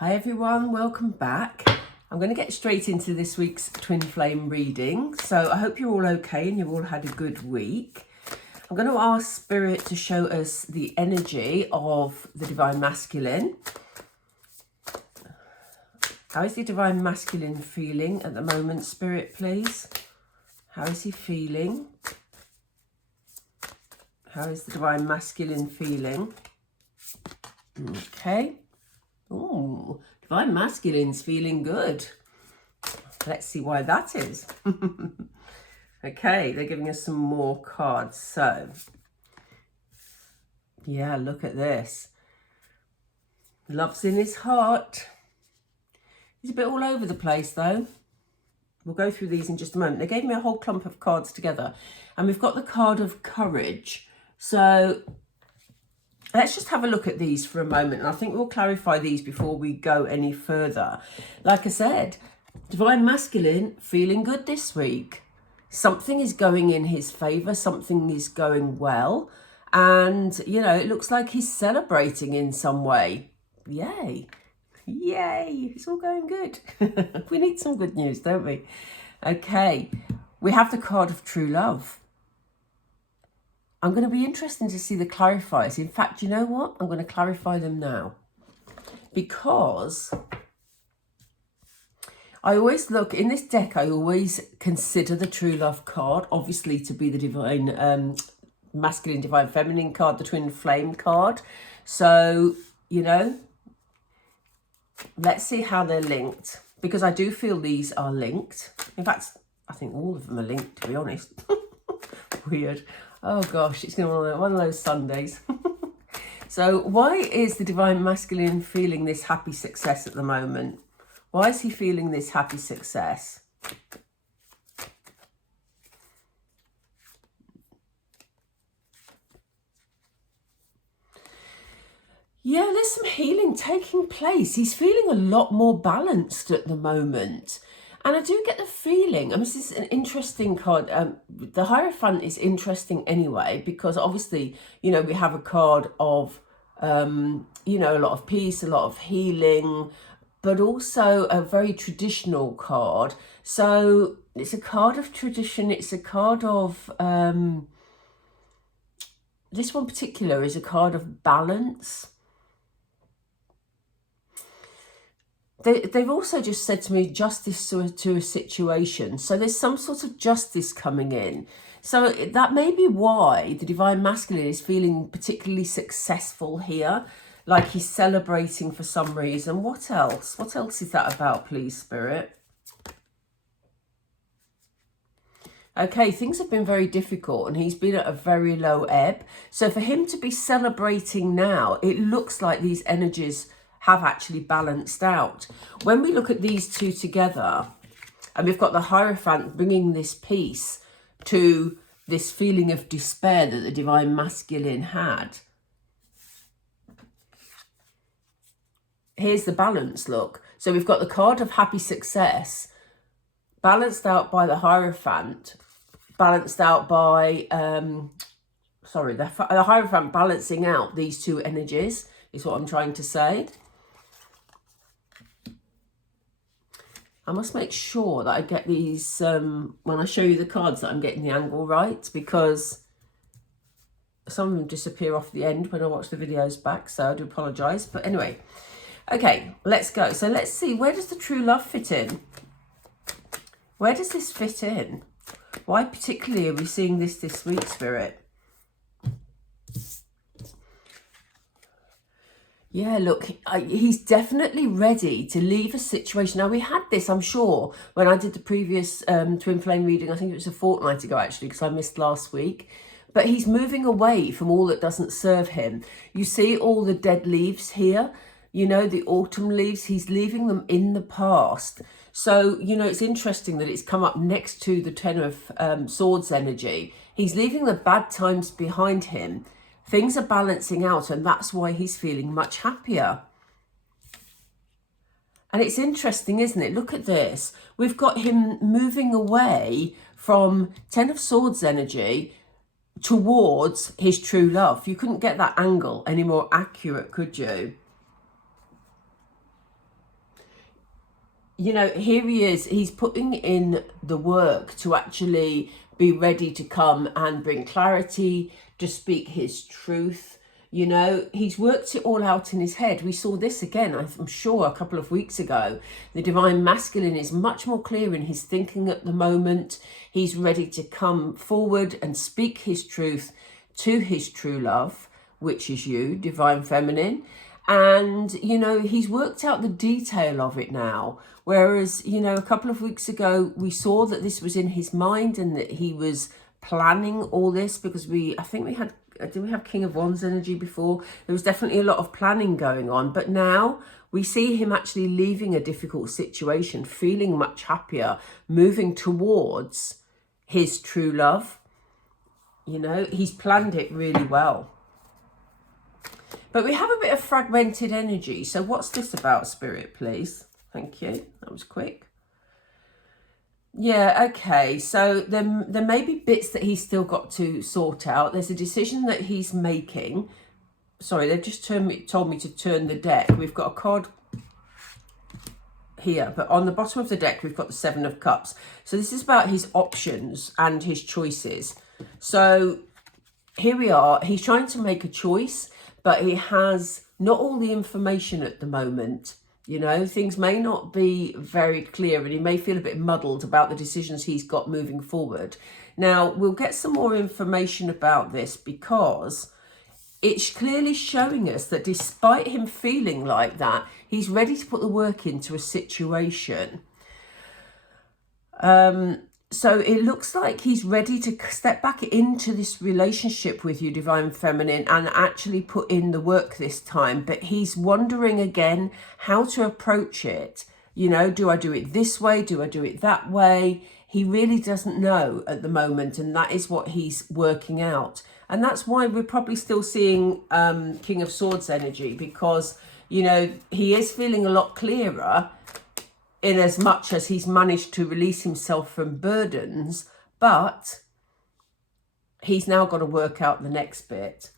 Hi everyone, welcome back. I'm going to get straight into this week's twin flame reading. So I hope you're all okay and you've all had a good week. I'm going to ask Spirit to show us the energy of the Divine Masculine. How is the Divine Masculine feeling at the moment, Spirit, please? How is he feeling? How is the Divine Masculine feeling? Okay. Ooh, Divine Masculine's feeling good. Let's see why that is. Okay, they're giving us some more cards. So, yeah, look at this. Love's in his heart. He's a bit all over the place, though. We'll go through these in just a moment. They gave me a whole clump of cards together. And we've got the card of courage. So let's just have a look at these for a moment. And I think we'll clarify these before we go any further. Like I said, Divine Masculine feeling good this week. Something is going in his favour. Something is going well. And, you know, it looks like he's celebrating in some way. Yay. Yay. It's all going good. We need some good news, don't we? Okay. We have the card of true love. I'm going to be interested to see the clarifiers. In fact, you know what? I'm going to clarify them now. Because I always look, in this deck, I always consider the true love card, obviously, to be the divine, masculine, divine, feminine card, the twin flame card. So, you know, let's see how they're linked. Because I do feel these are linked. In fact, I think all of them are linked, to be honest. Weird. Oh gosh, it's going to be one of those Sundays. So why is the Divine Masculine feeling this happy success at the moment? Why is he feeling this happy success? Yeah, there's some healing taking place. He's feeling a lot more balanced at the moment. And I do get the feeling, I mean, this is an interesting card. The Hierophant is interesting anyway, because obviously, you know, we have a card of, you know, a lot of peace, a lot of healing, but also a very traditional card. So it's a card of tradition. It's a card of, this one particular is a card of balance. They've also just said to me justice to a situation. So there's some sort of justice coming in. So that may be why the Divine Masculine is feeling particularly successful here. Like he's celebrating for some reason. What else? What else is that about, please, Spirit? Okay, things have been very difficult and he's been at a very low ebb. So for him to be celebrating now, it looks like these energies have actually balanced out. When we look at these two together, and we've got the Hierophant bringing this peace to this feeling of despair that the Divine Masculine had. Here's the balance, look. So we've got the card of happy success, balanced out by the Hierophant, balanced out by, the Hierophant balancing out these two energies is what I'm trying to say. I must make sure that I get these, when I show you the cards, that I'm getting the angle right, because some of them disappear off the end when I watch the videos back, so I do apologise. But anyway, okay, let's go. So let's see, where does the true love fit in? Where does this fit in? Why particularly are we seeing this week, Spirit? Yeah, look, he's definitely ready to leave a situation. Now, we had this, I'm sure, when I did the previous twin flame reading. I think it was a fortnight ago, actually, because I missed last week. But he's moving away from all that doesn't serve him. You see all the dead leaves here, you know, the autumn leaves. He's leaving them in the past. So, you know, it's interesting that it's come up next to the Ten of Swords energy. He's leaving the bad times behind him. Things are balancing out, and that's why he's feeling much happier. And it's interesting, isn't it? Look at this. We've got him moving away from Ten of Swords energy towards his true love. You couldn't get that angle any more accurate, could you? you know, here he is, he's putting in the work to actually be ready to come and bring clarity, to speak his truth. You know, he's worked it all out in his head. We saw this again, I'm sure, a couple of weeks ago. The divine masculine is much more clear in his thinking at the moment. He's ready to come forward and speak his truth to his true love, which is you, divine feminine. And, you know, he's worked out the detail of it now. Whereas, you know, a couple of weeks ago, we saw that this was in his mind and that he was planning all this, because I think we had, did we have King of Wands energy before? There was definitely a lot of planning going on. But now we see him actually leaving a difficult situation, feeling much happier, moving towards his true love. You know, he's planned it really well. But we have a bit of fragmented energy. So what's this about, Spirit, please? Thank you. That was quick. Yeah, okay. So there may be bits that he's still got to sort out. There's a decision that he's making. Sorry, they've just told me to turn the deck. We've got a card here, but on the bottom of the deck, we've got the Seven of Cups. So this is about his options and his choices. So here we are. He's trying to make a choice, but he has not all the information at the moment. You know, things may not be very clear and he may feel a bit muddled about the decisions he's got moving forward. Now, we'll get some more information about this, because it's clearly showing us that despite him feeling like that, he's ready to put the work into a situation. So it looks like he's ready to step back into this relationship with you, divine feminine, and actually put in the work this time. But he's wondering again how to approach it. You know, do I do it this way? Do I do it that way? He really doesn't know at the moment, and that is what he's working out. And that's why we're probably still seeing King of Swords energy, because, you know, he is feeling a lot clearer in as much as he's managed to release himself from burdens, but he's now got to work out the next bit.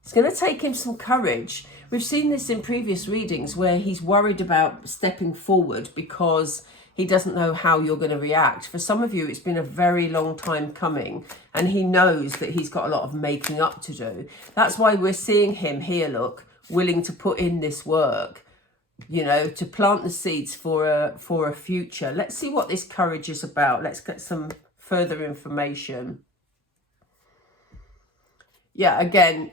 It's going to take him some courage. We've seen this in previous readings where he's worried about stepping forward because he doesn't know how you're going to react. For some of you, it's been a very long time coming, and he knows that he's got a lot of making up to do. That's why we're seeing him here, look, willing to put in this work, you know, to plant the seeds for a future. Let's see what this courage is about. Let's get some further information. Yeah, again,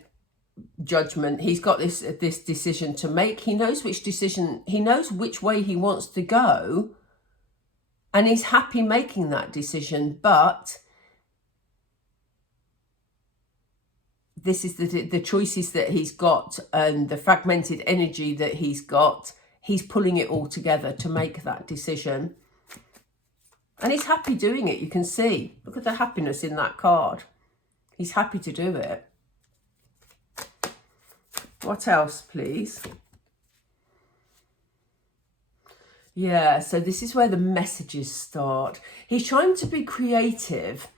judgment. He's got this decision to make. He knows which decision, he knows which way he wants to go, and he's happy making that decision. But this is the choices that he's got and the fragmented energy that he's got. He's pulling it all together to make that decision. And he's happy doing it, you can see. Look at the happiness in that card. He's happy to do it. What else, please? Yeah, so this is where the messages start. He's trying to be creative.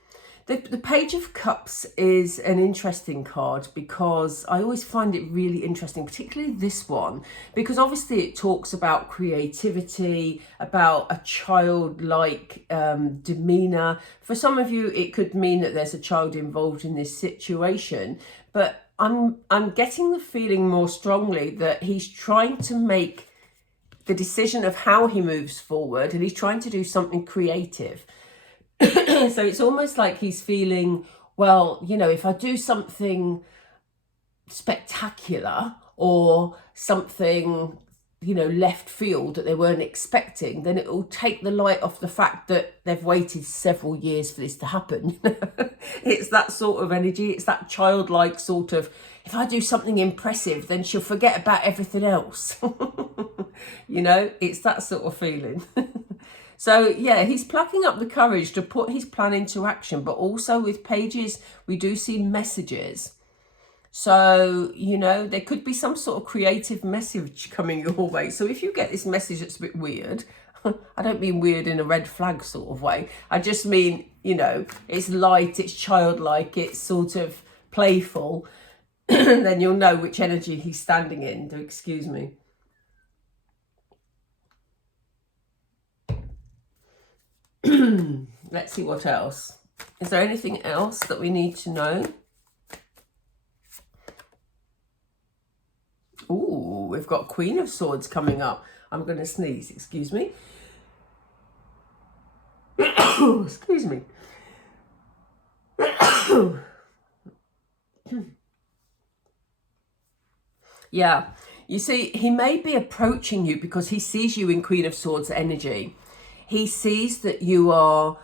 The Page of Cups is an interesting card, because I always find it really interesting, particularly this one, because obviously it talks about creativity, about a childlike demeanor. For some of you, it could mean that there's a child involved in this situation, but I'm getting the feeling more strongly that he's trying to make the decision of how he moves forward, and he's trying to do something creative. So it's almost like he's feeling, well, you know, if I do something spectacular or something, you know, left field that they weren't expecting, then it will take the light off the fact that they've waited several years for this to happen. It's that sort of energy. It's that childlike sort of, if I do something impressive, then she'll forget about everything else. You know, it's that sort of feeling. So, yeah, he's plucking up the courage to put his plan into action, but also with pages, we do see messages. So, you know, there could be some sort of creative message coming your way. So if you get this message that's a bit weird, I don't mean weird in a red flag sort of way. I just mean, you know, it's light, it's childlike, it's sort of playful, then you'll know which energy he's standing in. Do excuse me. Let's see what else. Is there anything else that we need to know? Ooh, we've got Queen of Swords coming up. I'm going to sneeze, excuse me. Excuse me. Yeah, you see, he may be approaching you because he sees you in Queen of Swords energy. He sees that you are,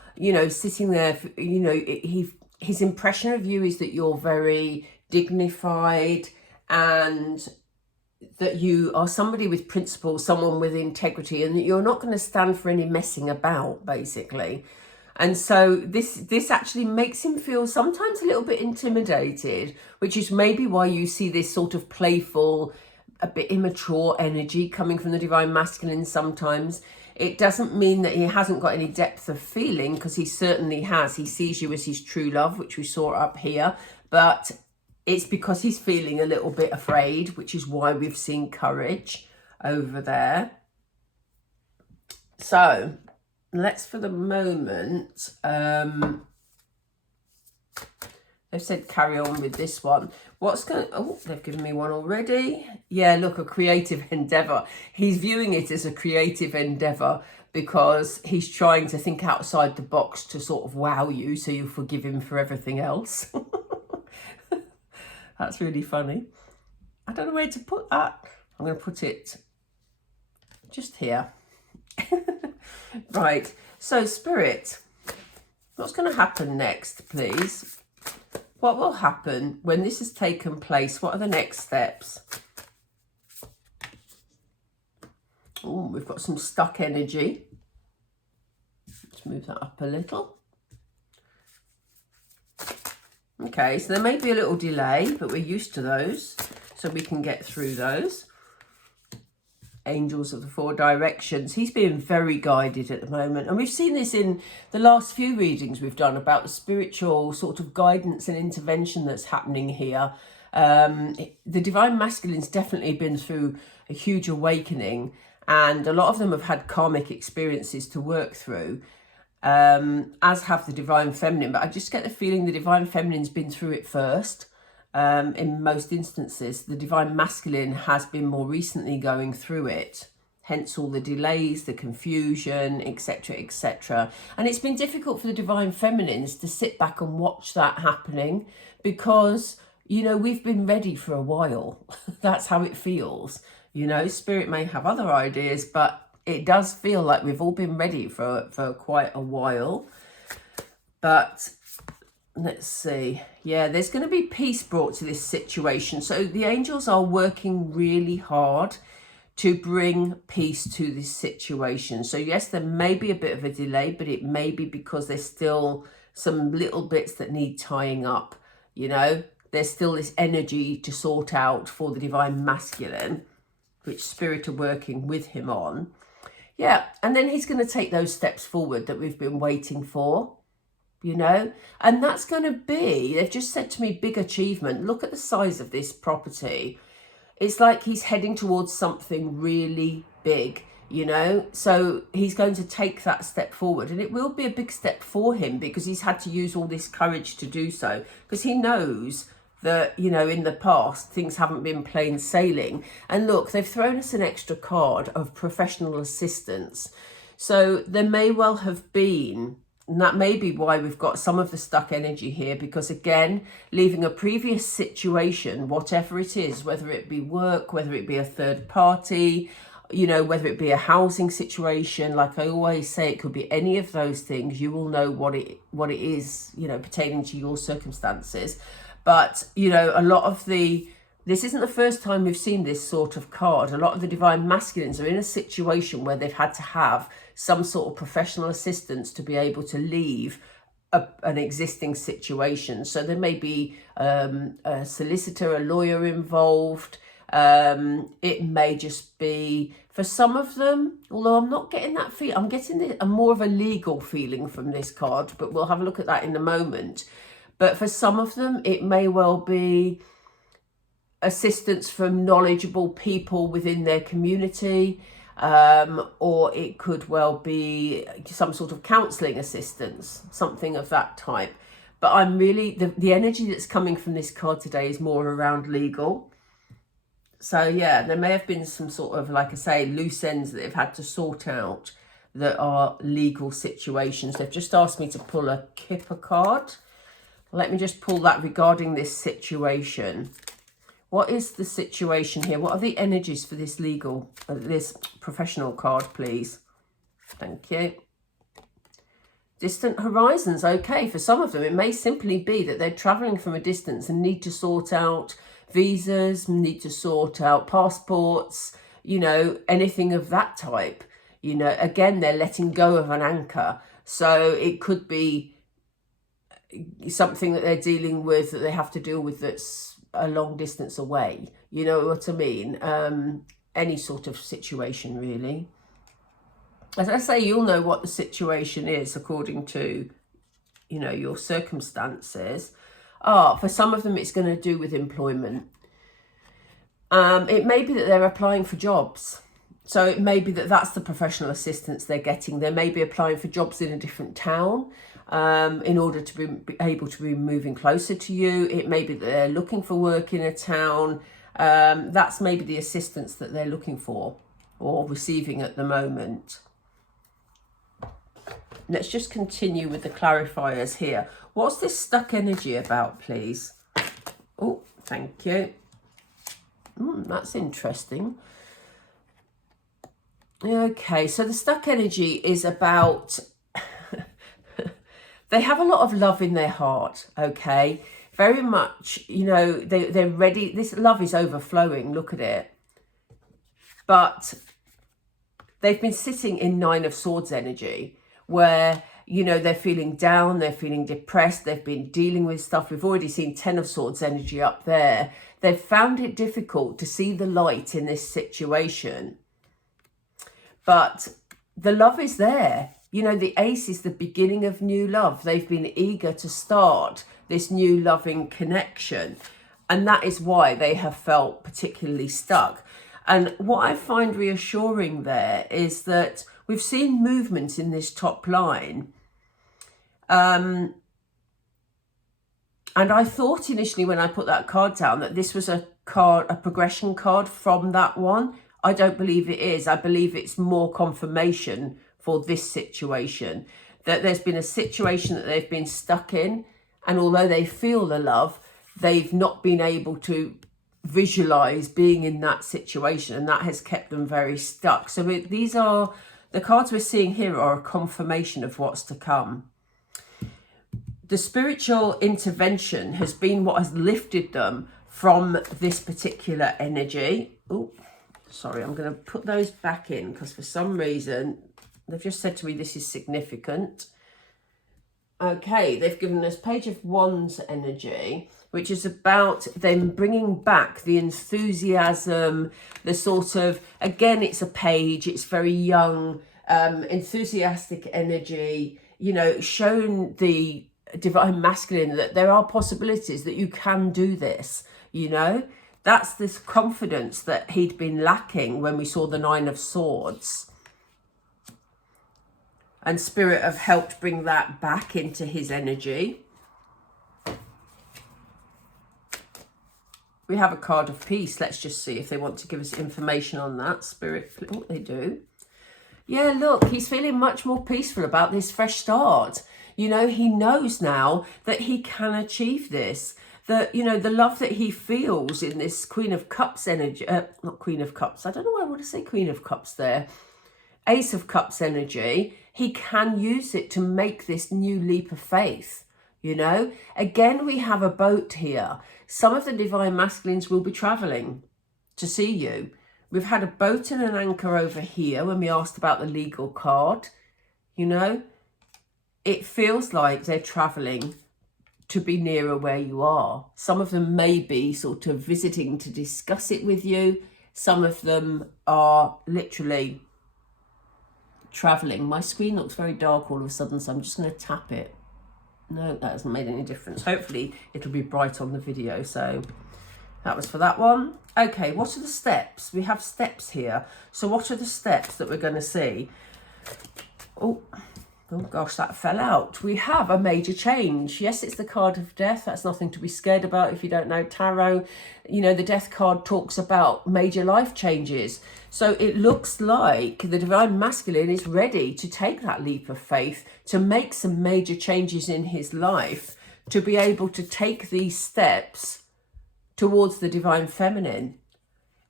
sitting there, his impression of you is that you're very dignified and that you are somebody with principles, someone with integrity, and that you're not going to stand for any messing about, basically. And so this actually makes him feel sometimes a little bit intimidated, which is maybe why you see this sort of playful, a bit immature energy coming from the Divine Masculine sometimes. It doesn't mean that he hasn't got any depth of feeling, because he certainly has. He sees you as his true love, which we saw up here, but it's because he's feeling a little bit afraid, which is why we've seen courage over there. So let's, for the moment, they've said carry on with this one. What's going, oh, they've given me one already. Yeah, look, a creative endeavor. He's viewing it as a creative endeavor because he's trying to think outside the box to sort of wow you, so you forgive him for everything else. That's really funny. I don't know where to put that. I'm going to put it just here. Right, so Spirit, what's going to happen next, please? What will happen when this has taken place? What are the next steps? Oh, we've got some stuck energy. Let's move that up a little. Okay, so there may be a little delay, but we're used to those, so we can get through those. Angels of the Four Directions. He's being very guided at the moment. And we've seen this in the last few readings we've done about the spiritual sort of guidance and intervention that's happening here. The Divine Masculine's definitely been through a huge awakening, and a lot of them have had karmic experiences to work through, as have the Divine Feminine. But I just get the feeling the Divine Feminine's been through it first. In most instances, the Divine Masculine has been more recently going through it, hence all the delays, the confusion, etc., etc. And it's been difficult for the Divine Feminines to sit back and watch that happening because, we've been ready for a while. That's how it feels. Spirit may have other ideas, but it does feel like we've all been ready for quite a while. But let's see. Yeah, there's going to be peace brought to this situation. So the angels are working really hard to bring peace to this situation. So yes, there may be a bit of a delay, but it may be because there's still some little bits that need tying up. There's still this energy to sort out for the Divine Masculine, which Spirit are working with him on. Yeah, and then he's going to take those steps forward that we've been waiting for. And that's going to be, they've just said to me, big achievement. Look at the size of this property. It's like he's heading towards something really big, so he's going to take that step forward, and it will be a big step for him because he's had to use all this courage to do so, because he knows that, in the past, things haven't been plain sailing. And look, they've thrown us an extra card of professional assistance. So there may well have been, and that may be why we've got some of the stuck energy here, because again, leaving a previous situation, whatever it is, whether it be work, whether it be a third party, whether it be a housing situation, like I always say, it could be any of those things. You will know what it is, pertaining to your circumstances. But, a lot of this isn't the first time we've seen this sort of card. A lot of the Divine Masculines are in a situation where they've had to have some sort of professional assistance to be able to leave an existing situation. So there may be a solicitor, a lawyer involved. It may just be, for some of them, although I'm not getting that feel, I'm getting a more of a legal feeling from this card, but we'll have a look at that in a moment. But for some of them, it may well be assistance from knowledgeable people within their community. or it could well be some sort of counselling assistance, something of that type. But I'm really, the energy that's coming from this card today is more around legal. So yeah, there may have been some sort of, like I say, loose ends that they've had to sort out that are legal situations. They've just asked me to pull a Kipper card. Let me just pull that regarding this situation. What is the situation here? What are the energies for this legal, this professional card, please? Thank you. Distant horizons. Okay, for some of them, it may simply be that they're traveling from a distance and need to sort out visas, need to sort out passports, you know, anything of that type. You know, again, they're letting go of an anchor. So it could be something that they're dealing with, that they have to deal with, that's a long distance away. You know what I mean? Any sort of situation, really. As I say, you'll know what the situation is according to, you know, your circumstances. For some of them, it's going to do with employment. It may be that they're applying for jobs. So it may be that that's the professional assistance they're getting. They may be applying for jobs in a different town in order to be able to be moving closer to you. It may be that they're looking for work in a town. That's maybe the assistance that they're looking for or receiving at the moment. Let's just continue with the clarifiers here. What's this stuck energy about, please? Oh, thank you. That's interesting. Okay, so the stuck energy is about they have a lot of love in their heart, okay? Very much, you know, they're ready. This love is overflowing, look at it. But they've been sitting in Nine of Swords energy where, you know, they're feeling down, they're feeling depressed, they've been dealing with stuff. We've already seen Ten of Swords energy up there. They've found it difficult to see the light in this situation. But the love is there. You know, the Ace is the beginning of new love. They've been eager to start this new loving connection. And that is why they have felt particularly stuck. And what I find reassuring there is that we've seen movement in this top line. And I thought initially when I put that card down that this was a progression card from that one. I don't believe it is. I believe it's more confirmation for this situation, that there's been a situation that they've been stuck in, and although they feel the love, they've not been able to visualize being in that situation, and that has kept them very stuck. So these are the cards we're seeing here are a confirmation of what's to come. The spiritual intervention has been what has lifted them from this particular energy. Oh, sorry, I'm going to put those back in because for some reason they've just said to me this is significant. Okay, they've given us Page of Wands energy, which is about them bringing back the enthusiasm, the sort of, again, it's a page, it's very young, enthusiastic energy, you know, showing the divine masculine that there are possibilities that you can do this, you know. That's this confidence that he'd been lacking when we saw the Nine of Swords. And Spirit have helped bring that back into his energy. We have a card of peace. Let's just see if they want to give us information on that. Spirit, oh, they do. Yeah, look, he's feeling much more peaceful about this fresh start. You know, he knows now that he can achieve this. That, you know, the love that he feels in this Queen of Cups energy, not Queen of Cups, I don't know why I want to say Queen of Cups there. Ace of Cups energy, he can use it to make this new leap of faith, you know. Again, we have a boat here. Some of the divine masculines will be travelling to see you. We've had a boat and an anchor over here when we asked about the legal card, you know. It feels like they're travelling to be nearer where you are. Some of them may be sort of visiting to discuss it with you. Some of them are literally travelling. My screen looks very dark all of a sudden, so I'm just going to tap it. No, that hasn't made any difference. Hopefully it'll be bright on the video. So That was for that one. Okay, what are the steps? We have steps here. So what are the steps that we're going to see? Oh gosh, that fell out. We have a major change. Yes, it's the card of death. That's nothing to be scared about if you don't know tarot. You know, the death card talks about major life changes. So it looks like the Divine Masculine is ready to take that leap of faith, to make some major changes in his life, to be able to take these steps towards the Divine Feminine.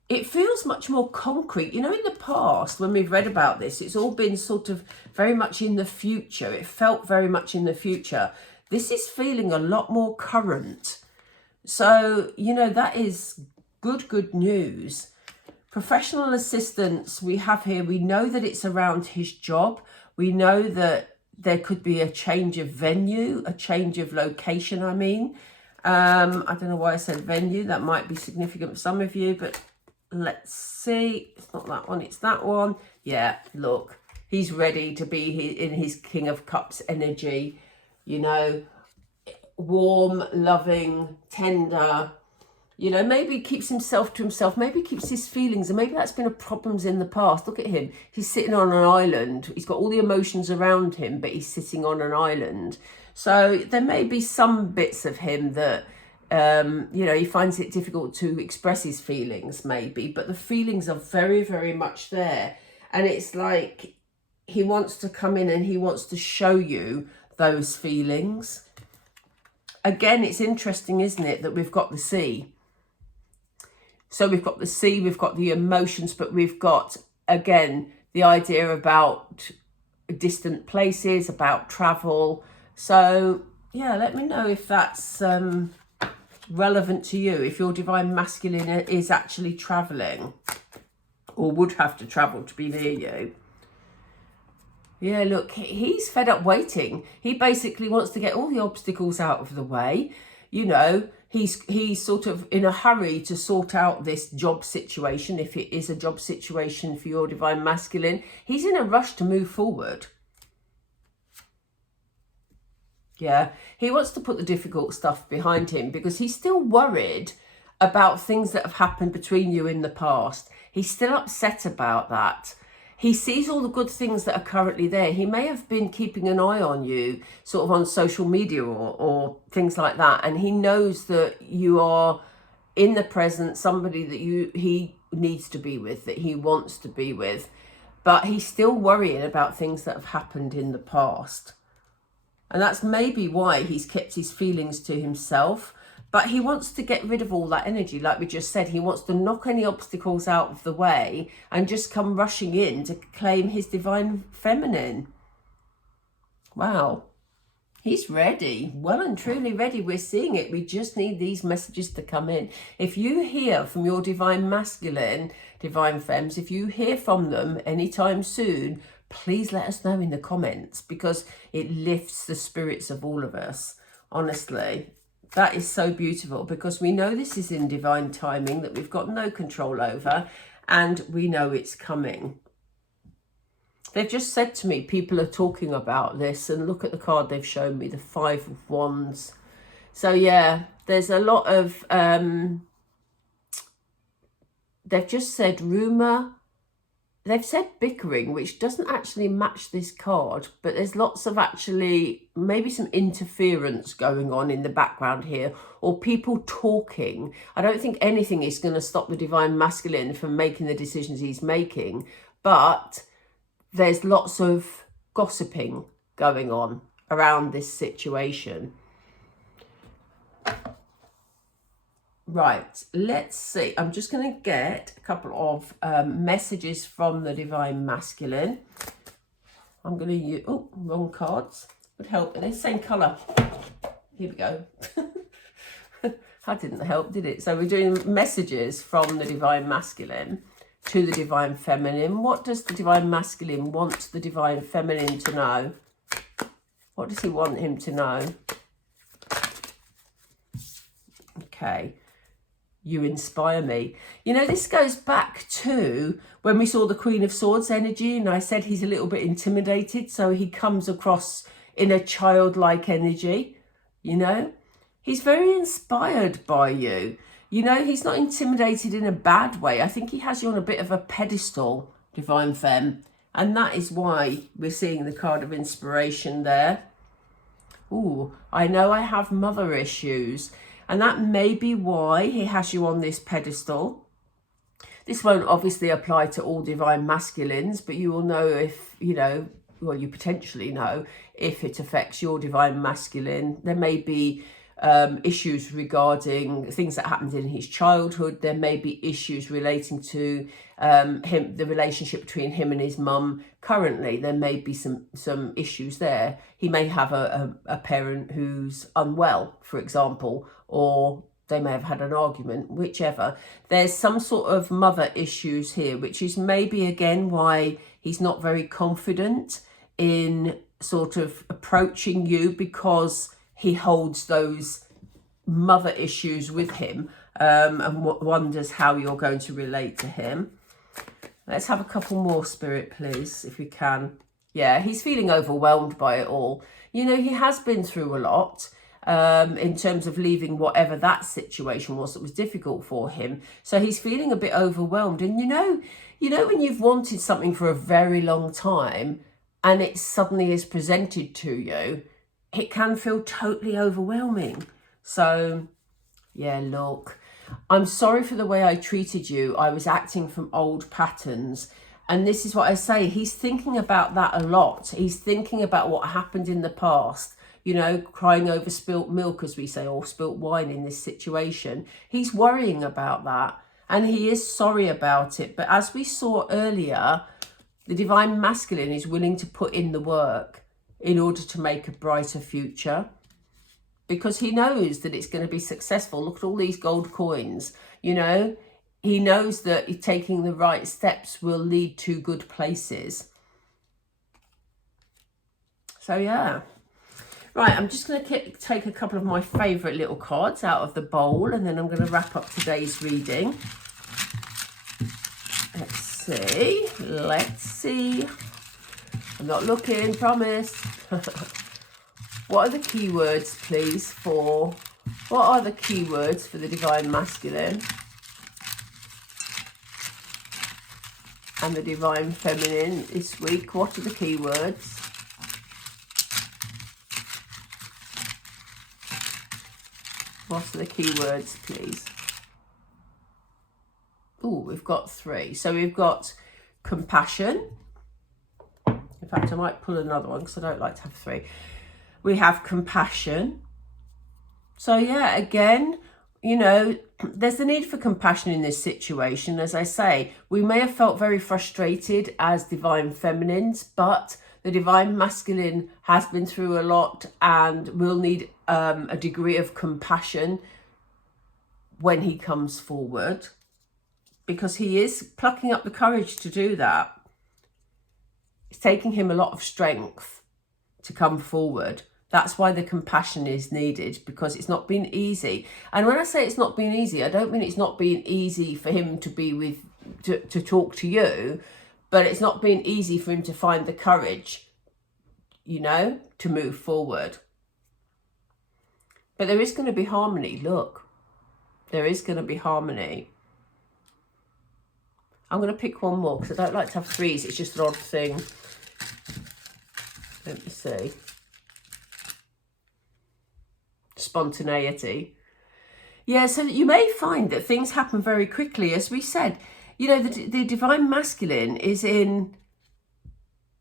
It feels much more concrete. You know, in the past, when we've read about this, it's all been sort of very much in the future. It felt very much in the future. This is feeling a lot more current. So, you know, that is good news. Professional assistance we have here. We know that it's around his job. We know that there could be a change of venue, a change of location, I mean. I don't know why I said venue. That might be significant for some of you, but let's see. It's not that one, it's that one. Yeah, look, he's ready to be in his King of Cups energy, you know, warm, loving, tender, you know, maybe keeps himself to himself, maybe keeps his feelings, and maybe that's been a problems in the past. Look at him, he's sitting on an island, he's got all the emotions around him, but he's sitting on an island. So there may be some bits of him that you know, he finds it difficult to express his feelings maybe, but the feelings are very much there. And it's like he wants to come in and he wants to show you those feelings. Again, it's interesting, isn't it, that we've got the sea. So we've got the sea, we've got the emotions, but we've got, again, the idea about distant places, about travel. So, yeah, let me know if that's relevant to you, if your Divine Masculine is actually travelling or would have to travel to be near you. Yeah, look, he's fed up waiting. He basically wants to get all the obstacles out of the way. You know, he's sort of in a hurry to sort out this job situation, if it is a job situation for your Divine Masculine. He's in a rush to move forward. Yeah, he wants to put the difficult stuff behind him because he's still worried about things that have happened between you in the past. He's still upset about that. He sees all the good things that are currently there. He may have been keeping an eye on you sort of on social media or things like that. And he knows that you are in the present, somebody that he needs to be with, that he wants to be with. But he's still worrying about things that have happened in the past. And that's maybe why he's kept his feelings to himself. But he wants to get rid of all that energy, like we just said. He wants to knock any obstacles out of the way and just come rushing in to claim his Divine Feminine. Wow. He's ready, well and truly ready. We're seeing it. We just need these messages to come in. If you hear from your Divine Masculine, Divine Femmes, if you hear from them anytime soon, please let us know in the comments, because it lifts the spirits of all of us. Honestly, that is so beautiful, because we know this is in divine timing that we've got no control over, and we know it's coming. They've just said to me, people are talking about this, and look at the card they've shown me, the Five of Wands. So yeah, there's a lot of, they've just said rumour. They've said bickering, which doesn't actually match this card, but there's lots of actually maybe some interference going on in the background here, or people talking. I don't think anything is going to stop the Divine Masculine from making the decisions he's making, but there's lots of gossiping going on around this situation. Right, let's see. I'm just going to get a couple of messages from the Divine Masculine. I'm going to use, oh, wrong cards. Would help. They're the same colour. Here we go. That didn't help, did it? So we're doing messages from the Divine Masculine to the Divine Feminine. What does the Divine Masculine want the Divine Feminine to know? What does he want him to know? Okay. You inspire me. You know, this goes back to when we saw the Queen of Swords energy, and I said he's a little bit intimidated, so he comes across in a childlike energy, you know. He's very inspired by you. You know, he's not intimidated in a bad way. I think he has you on a bit of a pedestal, Divine Femme. And that is why we're seeing the card of inspiration there. Ooh, I know I have mother issues. And that may be why he has you on this pedestal. This won't obviously apply to all Divine Masculines, but you will know if, you know, well, you potentially know if it affects your Divine Masculine. There may be issues regarding things that happened in his childhood. There may be issues relating to the relationship between him and his mum currently. There may be some issues there. He may have a parent who's unwell, for example, or they may have had an argument, whichever. There's some sort of mother issues here, which is maybe again why he's not very confident in sort of approaching you, because he holds those mother issues with him, and wonders how you're going to relate to him. Let's have a couple more, Spirit, please, if we can. Yeah, he's feeling overwhelmed by it all. You know, he has been through a lot in terms of leaving whatever that situation was that was difficult for him. So he's feeling a bit overwhelmed. And you know when you've wanted something for a very long time and it suddenly is presented to you, it can feel totally overwhelming. So, yeah, look, I'm sorry for the way I treated you. I was acting from old patterns. And this is what I say. He's thinking about that a lot. He's thinking about what happened in the past, you know, crying over spilt milk, as we say, or spilt wine in this situation. He's worrying about that. And he is sorry about it. But as we saw earlier, the Divine Masculine is willing to put in the work in order to make a brighter future, because he knows that it's going to be successful. Look at all these gold coins, you know. He knows that taking the right steps will lead to good places. So, yeah. Right, I'm just going to take a couple of my favourite little cards out of the bowl, and then I'm going to wrap up today's reading. Let's see. I'm not looking, promise. What are the keywords, please, what are the keywords for the Divine Masculine and the Divine Feminine this week? What are the keywords? What are the keywords, please? Oh, we've got 3. So we've got compassion. In fact, I might pull another one because I don't like to have 3. We have compassion. So yeah, again, you know, there's the need for compassion in this situation. As I say, we may have felt very frustrated as Divine Feminines, but the Divine Masculine has been through a lot and will need a degree of compassion when he comes forward, because he is plucking up the courage to do that. It's taking him a lot of strength to come forward. That's why the compassion is needed, because it's not been easy. And when I say it's not been easy, I don't mean it's not been easy for him to be to talk to you, but it's not been easy for him to find the courage, you know, to move forward. But there is going to be harmony. Look, there is going to be harmony. I'm going to pick one more because I don't like to have 3s. It's just an odd thing. Let me see. Spontaneity. Yeah, so you may find that things happen very quickly. As we said, you know, the Divine Masculine is in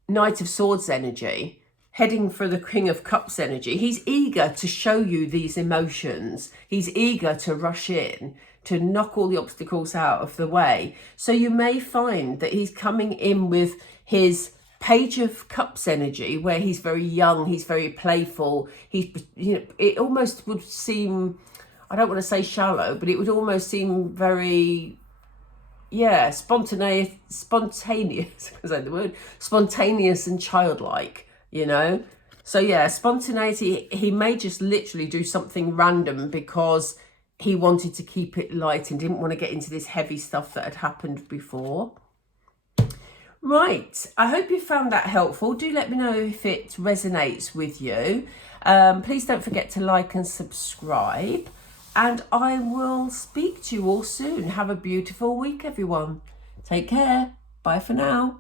Knight of Swords energy, heading for the King of Cups energy. He's eager to show you these emotions. He's eager to rush in, to knock all the obstacles out of the way. So you may find that he's coming in with his Page of Cups energy, where he's very young, he's very playful. He's, you know, it almost would seem, I don't want to say shallow, but it would almost seem very, yeah, spontaneous, I say the word, spontaneous and childlike, you know. So yeah, spontaneity, he may just literally do something random because he wanted to keep it light and didn't want to get into this heavy stuff that had happened before. Right, I hope you found that helpful. Do let me know if it resonates with you. Please don't forget to like and subscribe. And I will speak to you all soon. Have a beautiful week, everyone. Take care. Bye for now.